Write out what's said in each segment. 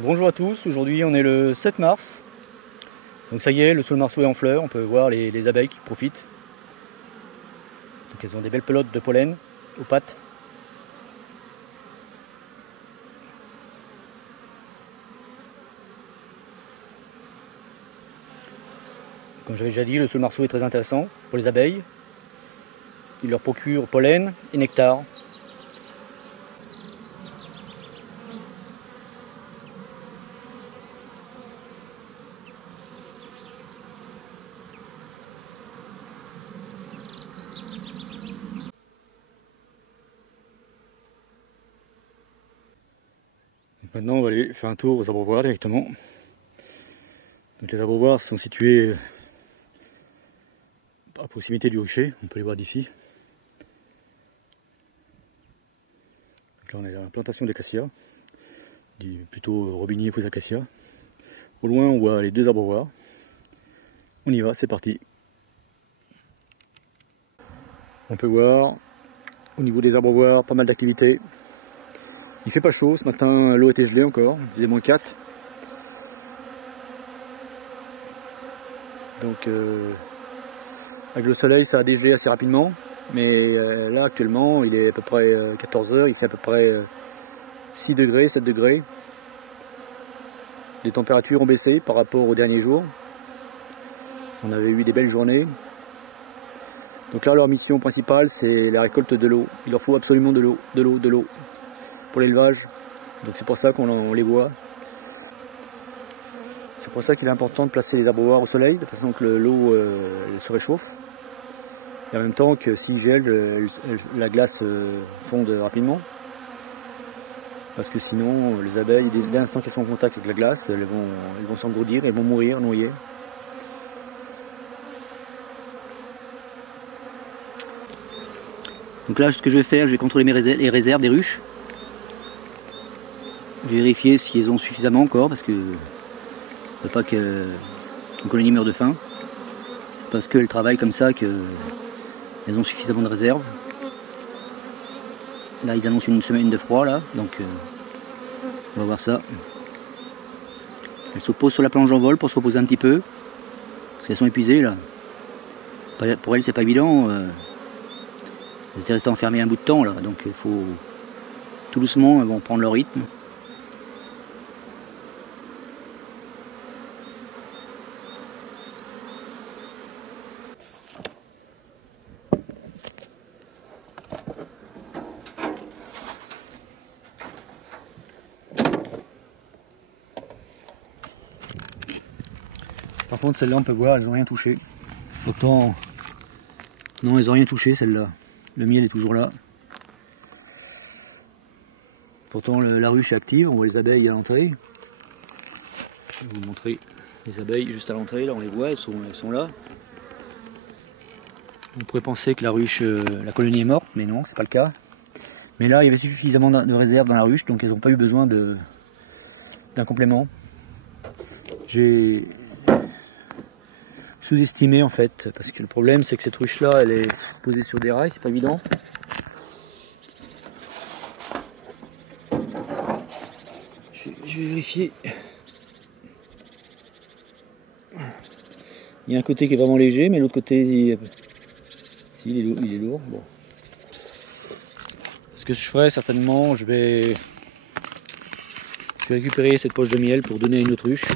Bonjour à tous, aujourd'hui on est le 7 mars. Donc ça y est, le saule marceau est en fleurs, on peut voir les abeilles qui profitent. Donc elles ont des belles pelotes de pollen aux pattes. Comme j'avais déjà dit, le saule marceau est très intéressant pour les abeilles. Il leur procure pollen et nectar. Maintenant on va aller faire un tour aux abreuvoirs directement. Donc les abreuvoirs sont situés à proximité du rucher, on peut les voir d'ici. Là on est à la plantation d'acacia, plutôt robinier Fussacacia. Au loin on voit les deux abreuvoirs. On y va, c'est parti. On peut voir au niveau des abreuvoirs pas mal d'activités. Il fait pas chaud, ce matin l'eau était gelée encore, il faisait -4. Donc avec le soleil ça a dégelé assez rapidement. Mais là actuellement il est à peu près 14 h, il fait à peu près 6 degrés, 7 degrés. Les températures ont baissé par rapport aux derniers jours. On avait eu des belles journées. Donc là leur mission principale c'est la récolte de l'eau. Il leur faut absolument de l'eau pour l'élevage. Donc c'est pour ça qu'on les voit. C'est pour ça qu'il est important de placer les abreuvoirs au soleil, de façon que l'eau se réchauffe. Et en même temps que s'il gèle, la glace fonde rapidement. Parce que sinon, les abeilles, dès l'instant qu'elles sont en contact avec la glace, elles vont s'engourdir, elles vont mourir, noyées. Donc là, ce que je vais faire, je vais contrôler les réserves des ruches. Je vais vérifier si elles ont suffisamment encore, parce que je ne veux pas qu'une colonie meure de faim. Parce qu'elles travaillent comme ça, qu'elles ont suffisamment de réserves. Là, ils annoncent une semaine de froid, là, donc on va voir ça. Elles se posent sur la planche en vol pour se reposer un petit peu, parce qu'elles sont épuisées, là. Pour elles, c'est pas évident. Elles étaient restées enfermées un bout de temps, là, donc il faut tout doucement, elles vont prendre leur rythme. Par contre, celle-là, on peut voir, elles n'ont rien touché. Pourtant, non, elles n'ont rien touché, celle-là. Le miel est toujours là. Pourtant, la ruche est active, on voit les abeilles à l'entrée. Je vais vous montrer les abeilles juste à l'entrée, là, on les voit, elles sont là. On pourrait penser que la ruche, la colonie est morte, mais non, c'est pas le cas. Mais là, il y avait suffisamment de réserve dans la ruche, donc elles n'ont pas eu besoin d'un complément. J'ai sous-estimé en fait, parce que le problème c'est que cette ruche là elle est posée sur des rails, c'est pas évident. Je vais vérifier. Il y a un côté qui est vraiment léger, mais l'autre côté il est lourd. Bon. Ce que je ferai certainement, je vais récupérer cette poche de miel pour donner à une autre ruche.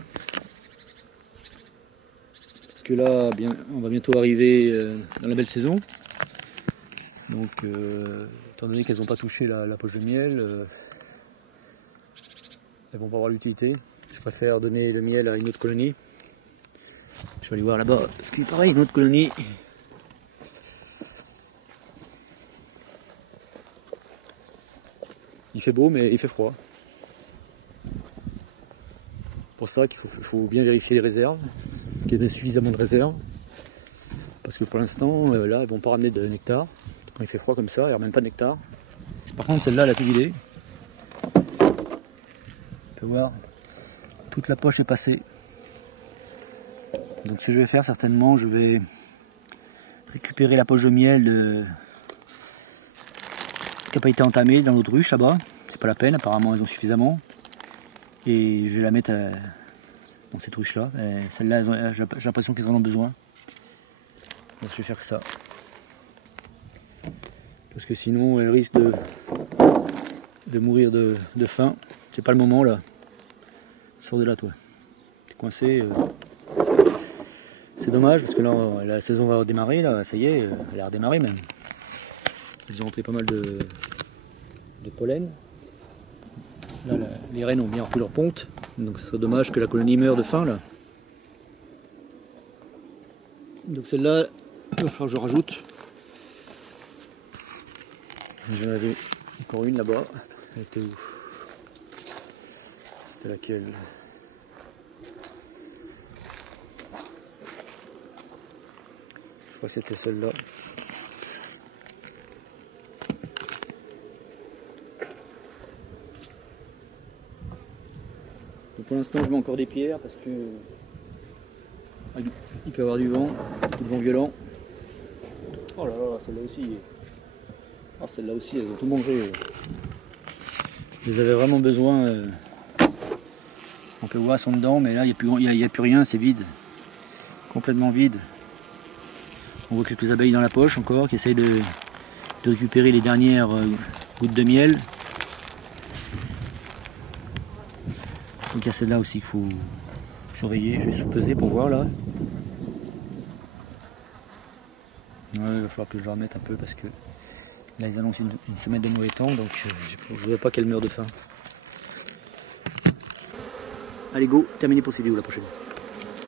Parce que là, on va bientôt arriver dans la belle saison. Donc, étant donné qu'elles n'ont pas touché la poche de miel, elles vont pas avoir l'utilité. Je préfère donner le miel à une autre colonie. Je vais aller voir là-bas, parce qu'il paraît une autre colonie. Il fait beau, mais il fait froid. C'est pour ça qu'il faut bien vérifier les réserves, qu'il y ait suffisamment de réserves. Parce que pour l'instant, là, elles ne vont pas ramener de nectar. Quand il fait froid comme ça, elles ne ramènent pas de nectar. Par contre, celle-là, elle a tout vidé. On peut voir, toute la poche est passée. Donc ce que je vais faire, certainement, je vais récupérer la poche de miel qui n'a pas été entamée dans l'autre ruche là-bas. C'est pas la peine, apparemment elles ont suffisamment. Et je vais la mettre dans cette ruche là. Celle-là, j'ai l'impression qu'elles en ont besoin. Donc je vais faire que ça. Parce que sinon elles risquent de mourir de faim. C'est pas le moment là. Sors de là toi. T'es coincé. C'est dommage parce que là la saison va redémarrer là. Ça y est, elle a redémarré même. Ils ont rentré pas mal de pollen. Là, les rennes ont bien repris leur ponte, donc ce serait dommage que la colonie meure de faim là. Donc celle-là, il va falloir que je rajoute. J'en avais encore une là-bas. Elle était où? C'était laquelle? Je crois que c'était celle-là. Pour l'instant, je mets encore des pierres parce que il peut y avoir du vent violent. Oh là là, celle-là aussi. Ah, celle-là aussi, elles ont tout mangé. Je les avais vraiment besoin. On peut voir, elles sont dedans, mais là, il n'y a plus rien, c'est vide. Complètement vide. On voit quelques abeilles dans la poche encore qui essayent de récupérer les dernières gouttes de miel. Donc il y a celle-là aussi qu'il faut surveiller. Je vais sous-peser pour voir là. Ouais, il va falloir que je la remette un peu parce que là ils annoncent une semaine de mauvais temps, donc je ne voudrais pas qu'elle meure de faim. Allez go, terminé pour cette vidéo, la prochaine.